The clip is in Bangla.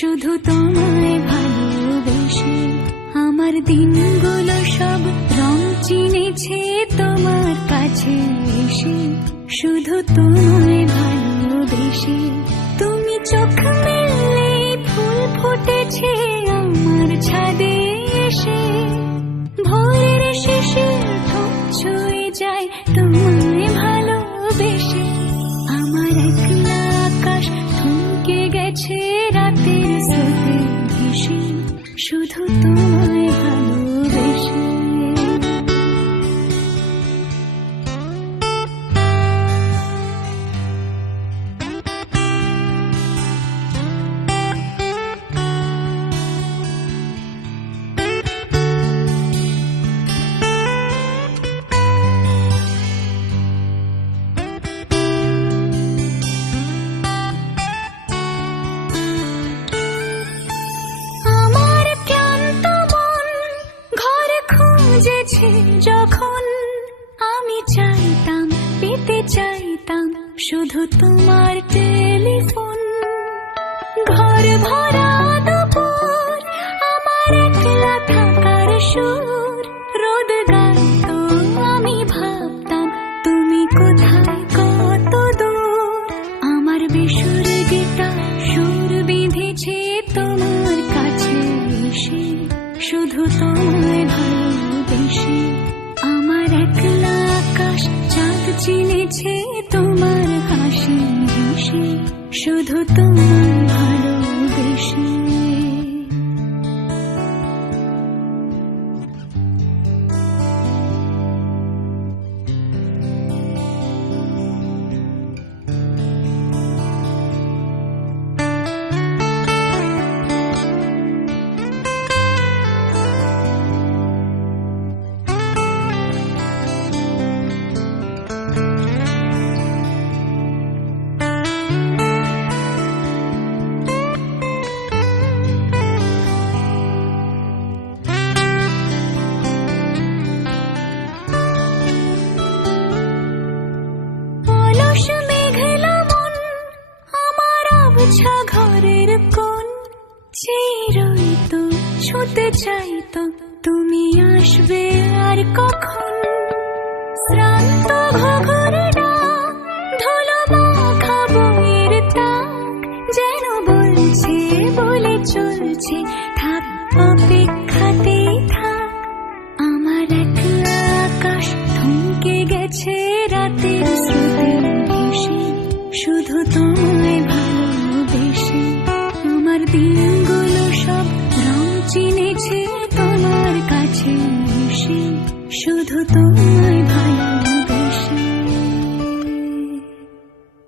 শুধু তোমায় ভালোবেসে আমার দিনগুলো সব রং চিনেছে তোমার কাছে এসে। শুধু তোমায় ভালোবেসে তুমি চোখ মেললে ফুল ফুটেছে আমার ছাদে এসে। ভোরের শিশির ঠোঁট ছুঁয়ে যায় তোমায় ভালোবেসে। আমার একলা আকাশ থমকে গেছে রাতের স্রোতে ভেসে। শুধু তোমায় ভালোবেসে। যখন আমি চাইতাম পেতে চাইতাম শুধু তোমার টেলিফোন। ঘর ভরা দুপুর আমার একলা থাকার সুর রোদ গাইতো আমি ভাবতাম তুমি কোথায় কত দূর। আমার বেসুর গীতা সুর বিঁধেছে তোমার কাছে এসে। শুধু তোমায় ভালোবেসে আমার একলা আকাশ চাঁদ চিনেছে তোমার হাসি হেসে। শুধু তোমায় ভালোবেসে। ঘরের কোণ চিরইতো ছুঁতে চাইতো তুমি আসবে আর কখন। শ্রান্ত ঘুঘুরে ডাক ধুলো মাখা বইয়ের তাক যেন বলছে বলে চলছে থাক অপেক্ষাতেই থাক। আমার একলা আকাশ থমকে গেছে রাতের স্রোতে ভেসে। শুধু তোমায় ভালোবেসে আমার দিনগুলো সব রং চিনেছে তোমার কাছে এসে। শুধু তোমায় ভালো